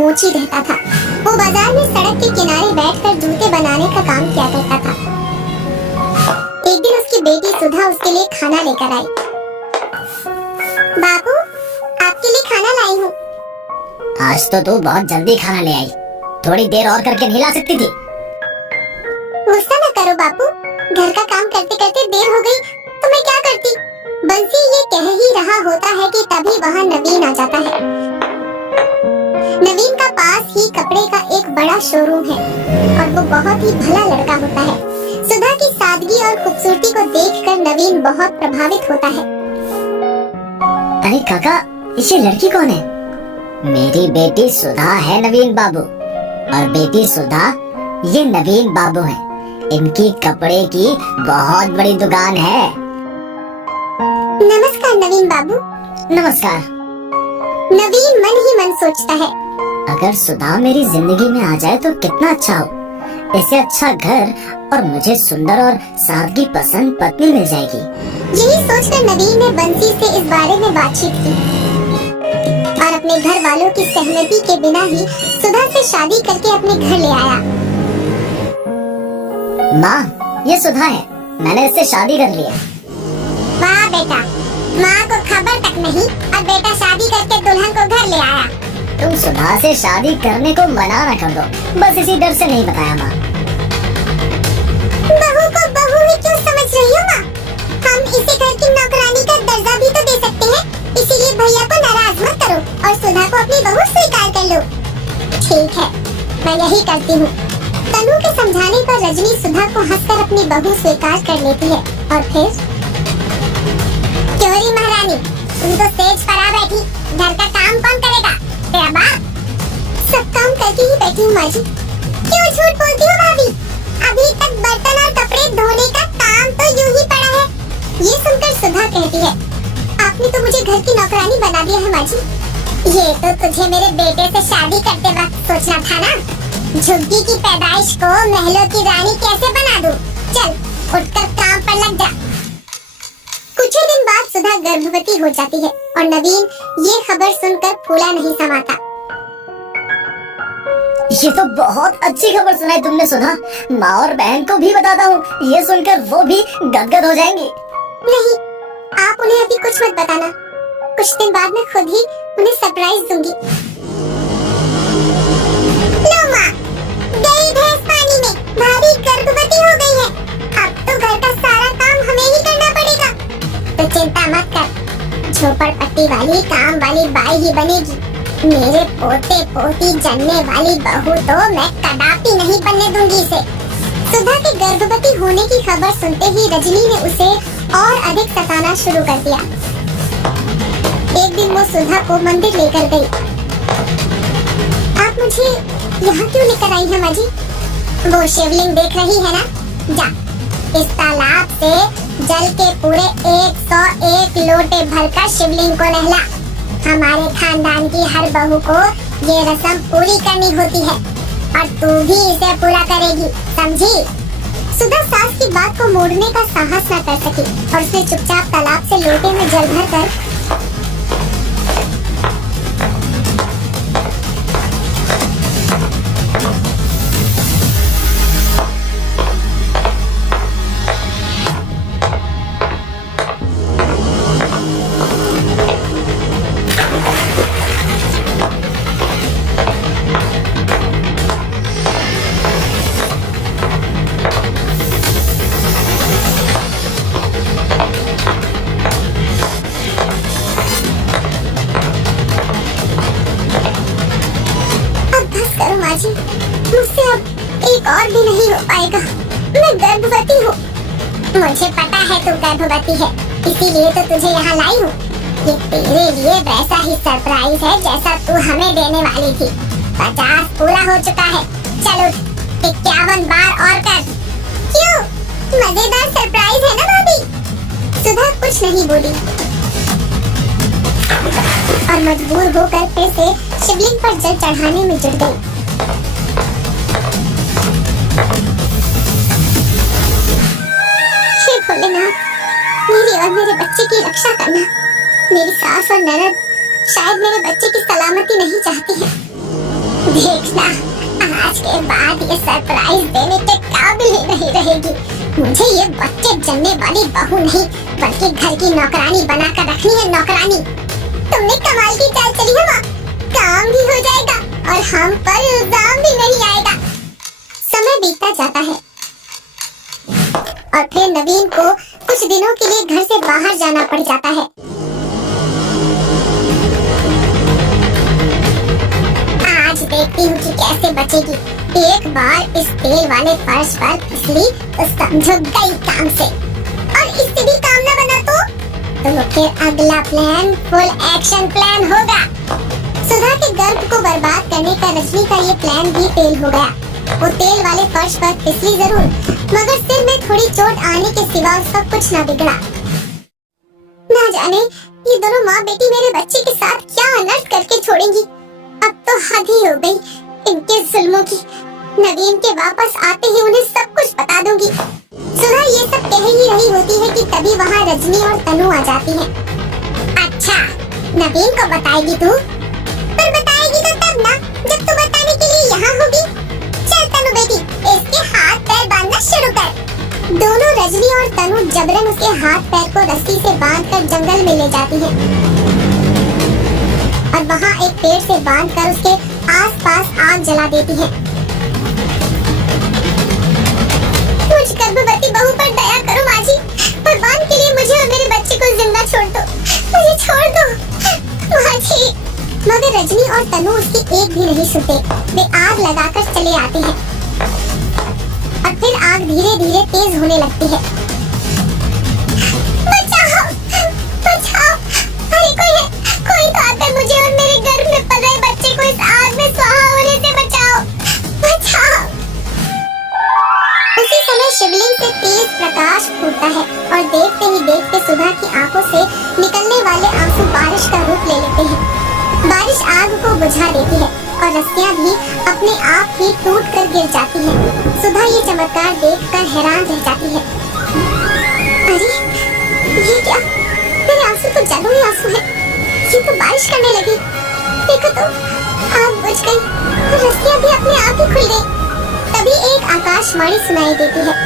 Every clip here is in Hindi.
मोची रहता था। वो बाजार में सड़क के किनारे बैठकर जूते बनाने का काम किया करता था। एक दिन उसकी बेटी सुधा उसके लिए खाना लेकर आई। बाबू, आपके लिए खाना लाई हूँ। आज तो तू बहुत जल्दी खाना ले आई, थोड़ी देर और करके नहीं ला सकती थी? गुस्सा न करो बापू, घर का काम करते करते देर हो गई तो मैं क्या करती। बंसी ये कह ही रहा होता है कि तभी वहाँ नवीन आ जाता है। नवीन का पास ही कपड़े का एक बड़ा शोरूम है और वो बहुत ही भला लड़का होता है। सुधा की सादगी और खूबसूरती को देखकर नवीन बहुत प्रभावित होता है। अरे काका, ये लड़की कौन है? मेरी बेटी सुधा है नवीन बाबू, और बेटी सुधा ये नवीन बाबू है। इनकी कपड़े की बहुत बड़ी दुकान है। नमस्कार नवीन बाबू। नमस्कार। नवीन मन ही मन सोचता है, अगर सुधा मेरी जिंदगी में आ जाए तो कितना अच्छा हो। इससे अच्छा घर और मुझे सुंदर और सादगी पसंद पत्नी मिल जाएगी। यही सोचकर नवीन ने बंसी से इस बारे में बातचीत की और अपने घर वालों की सहमति के बिना ही सुधा से शादी करके अपने घर ले आया। माँ, ये सुधा है, मैंने इससे शादी कर ली है। वाह बेटा, माँ को खबर तक नहीं और बेटा शादी करके दुल्हन को घर ले आया। तुम सुधा से शादी करने को मना न कर दो, बस इसी डर से नहीं बताया माँ। बहू को बहू ही क्यों समझ रही हो माँ? हम इसे घर की नौकरानी का दर्जा भी तो दे सकते हैं, इसीलिए भैया को नाराज मत करो और सुधा को अपनी बहू स्वीकार कर लो। ठीक है, मैं यही करती हूँ। तनु के समझाने पर रजनी सुधा को हंसकर अपनी बहू स्वीकार कर लेती है और फिर क्योरी महारानी, तुम तो स्टेज पर आ बैठी, घर का काम कौन करेगा? तेरा बाप। सब काम करके ही बैठी हूँ माँ जी। क्यों झूठ बोलती हो भाभी? अभी तक बर्तन और कपड़े धोने का काम तो यूं ही पड़ा है। ये सुनकर सुधा कहती है, आपने तो मुझे घर की नौकरानी बना दिया है माँ जी। ये तो तुझे मेरे बेटे से शादी करते वक्त सोचना था ना। झुग्गी की पैदाइश को महलों की रानी कैसे बना दूं? चल उठकर काम पर लग जा। कुछ ही दिन बाद सुधा गर्भवती हो जाती है और नवीन ये खबर सुनकर फूला नहीं समाता। ये तो बहुत अच्छी खबर सुनाई तुमने सुधा। माँ और बहन को भी बताता हूँ, ये सुनकर वो भी गदगद हो जाएंगी। नहीं, आप उन्हें अभी कुछ मत बताना। कुछ दिन बाद मैं खुद ही उन्हें सरप्राइज दूंगी। लो माँ, गई भैंस पानी में, भाभी गर्भवती हो गई है। अब तो घर का सारा काम हमें ही करना पड़ेगा। तो चिंता मत कर, झोपड़पट्टी वाली काम वाली बाई ही बनेगी। मेरे पोते पोती जन्ने वाली बहू तो मैं कदापि नहीं बनने दूंगी इसे। सुधा के गर्भवती होने की खबर सुनते ही रजनी ने उसे और अधिक सताना शुरू कर दिया। एक दिन वो सुधा को मंदिर लेकर गई। आप मुझे यहाँ क्यों लेकर आई है माँ जी? वो शिवलिंग देख रही है ना? जा, इस तालाब से जल के पूरे 101 लोटे भरकर शिवलिंग को नहला। हमारे खानदान की हर बहू को ये रस्म पूरी करनी होती है और तू भी इसे पूरा करेगी, समझी? सुधा सास की बात को मोड़ने का साहस न कर सकी और उसने चुपचाप तालाब से लोटे में जल भरकर मुझसे अब एक और भी नहीं हो पाएगा। मैं गर्भवती हूँ। मुझे पता है तू गर्भवती है, इसीलिए तो तुझे यहाँ लाई हूँ। ये तेरे लिए वैसा ही सरप्राइज है जैसा तू हमें देने वाली थी। 50 पूरा हो चुका है। चलो 51 बार और कर। क्यों? मजेदार सरप्राइज है ना भाभी? सुधा कुछ नहीं बोली और मजबूर होकर फिर से शिवलिंग पर जल चढ़ाने में जुट गई। हे भोलेनाथ, मेरी और मेरे बच्चे की रक्षा करना। मेरी सास और ननद शायद मेरे बच्चे की सलामती नहीं चाहती है। ये सरप्राइज देने के काबिल ही नहीं रहेगी। मुझे ये बच्चे जमने वाली बहू नहीं बल्कि घर की नौकरानी बनाकर रखनी है, नौकरानी। तुमने कमाल की चाल चली है माँ, काम भी हो जाएगा और हम पर इल्जाम भी नहीं आएगा। समय बीतता जाता है और फिर नवीन को कुछ दिनों के लिए घर से बाहर जाना पड़ जाता है। आज देखती हूँ कि कैसे बचेगी। एक बार इस तेल वाले फर्श पर फिसली तो समझो गई काम से। और इससे भी काम न बना तो फिर अगला प्लान फुल एक्शन प्लान होगा। सुधा के गर्भ को बर्बाद करने का रजनी का ये प्लान भी फेल हो गया। वो तेल वाले फर्श पर फिसली जरूर, मगर सिर में थोड़ी चोट आने के सिवा उसका कुछ न बिगड़ा। ना जाने ये दोनों माँ बेटी मेरे बच्चे के साथ क्या अनर्थ करके छोड़ेंगी। अब तो हद ही हो गई इनके जुल्मों की। नवीन के वापस आते ही उन्हें सब कुछ बता दूंगी। सुधा ये सब कह ही रही होती है कि तभी वहाँ रजनी और तनु आ जाती हैं। अच्छा, नवीन को बताएगी तू? पर बताएगी तो तब ना जब तू बताने के लिए यहाँ होगी। चल तनु बेटी, इसके हाथ पैर बांधना शुरू कर। दोनों रजनी और तनु जबरन उसके हाथ पैर को रस्सी से बांधकर जंगल में ले जाती है और वहाँ एक पेड़ से बांधकर उसके आसपास आग जला देती है। मुझ गर्भवती बहू पर दया करो माँ जी, भगवान के लिए मुझे और मेरे बच्चे को जिंदा छोड़ दो, मुझे छोड़ दो माँ जी। मगर रजनी और तनु उसकी एक भी नहीं सुनते। वे आग लगाकर चले आते हैं और फिर आग धीरे धीरे तेज होने लगती है। बचाओ, बचाओ, अरे कोई तो आकर मुझे और मेरे गर्भ में पल रहे बच्चे को इस आग में स्वाहा होने से बचाओ, बचाओ। उसी समय शिवलिंग से तेज प्रकाश फूटता है और देखते ही देखते सुधा की आंखों से निकलने वाले आंसू बारिश का रूप ले लेते हैं। बारिश आग को बुझा देती है और रस्सियां भी अपने आप ही टूटकर गिर जाती हैं। सुधा ये चमत्कार देखकर हैरान रह जाती है। अरे ये क्या, मेरे आंसू तो जादुई आंसू हैं। ये तो बारिश करने लगी। देखो तो, आग बुझ गई और रस्सियां भी अपने आप ही खुल गई। तभी एक आकाशवाणी सुनाई देती है।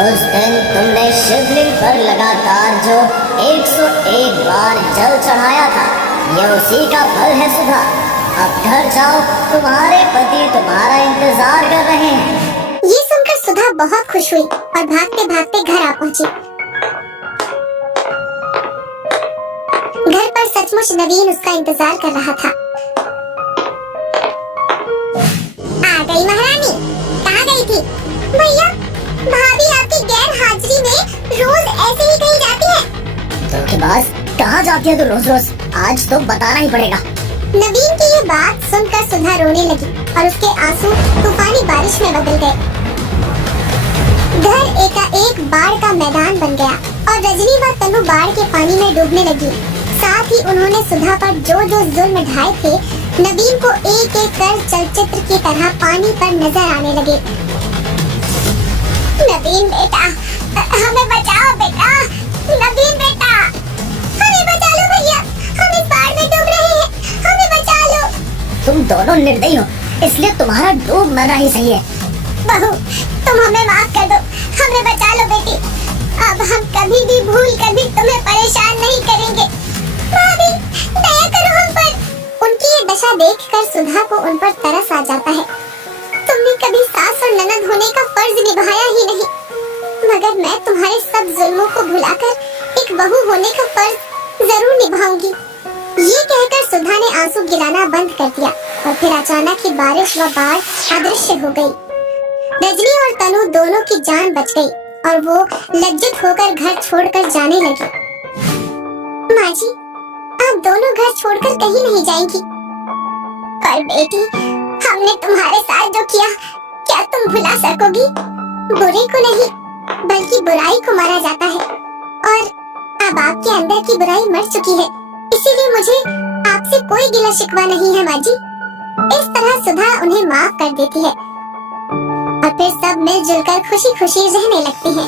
उस दिन तुमने शिवलिंग पर लगातार जो 101 बार जल चढ़ाया था, ये उसी का फल है सुधा। अब घर जाओ, तुम्हारे पति तुम्हारा इंतजार कर रहे हैं। ये सुनकर सुधा बहुत खुश हुई और भागते भागते घर आ पहुंची। घर पर सचमुच नवीन उसका इंतजार कर रहा था। आ गई महारानी, कहाँ गई थी? भैया, भाभी आपकी गैर हाजिरी में रोज ऐसे ही कहीं जाती है। धोखेबाज, कहाँ जाती है तू रोज रोज? आज तो बताना ही पड़ेगा। नवीन की ये बात सुनकर सुधा रोने लगी और उसके आंसू तूफानी बारिश में बदल गए। घर एकाएक बाढ़ का मैदान बन गया और रजनी व तनु बाढ़ के पानी में डूबने लगी। साथ ही उन्होंने सुधा पर जो जो जुल्म ढाए थे, नवीन को एक एक कर चलचित्र की तरह पानी पर नजर आने लगे। नवीन बेटा, हमें बचाओ बेटा, नवीन बेटा, हमें बचा लो भैया, हम इस बाढ़ में डूब रहे हैं, हमें बचा लो। तुम दोनों निर्दयी हो, इसलिए तुम्हारा डूब मरना ही सही है। बहू, तुम हमें माफ कर दो, हमें बचा लो बेटी। अब हम कभी भी भूल कर भी तुम्हें परेशान नहीं करेंगे। भाभी, दया करो हम पर। उनकी ये दशा देखकर सुधा को उन पर तरस आ जाता है। तुमने कभी सास और ननद होने का फर्ज निभाया ही नहीं, मगर मैं तुम्हारे सब जुल्मों को भुलाकर एक बहू होने का फर्ज जरूर निभाऊंगी। ये कहकर सुधा ने आंसू गिराना बंद कर दिया और फिर अचानक ही बारिश व बाढ़ अदृश्य हो गई। रजनी और तनु दोनों की जान बच गई और वो लज्जित होकर घर छोड़कर जाने लगी। माँ जी, आप दोनों घर छोड़कर कहीं नहीं जाएंगी। पर बेटी, हमने तुम्हारे साथ जो किया, क्या तुम भुला सकोगी? बुरे को नहीं, बल्कि बुराई को मारा जाता है और अब आपके अंदर की बुराई मर चुकी है, इसीलिए मुझे आपसे कोई गिला शिकवा नहीं है माँ जी। इस तरह सुधा उन्हें माफ कर देती है और फिर सब मिलजुल कर खुशी खुशी रहने लगते हैं।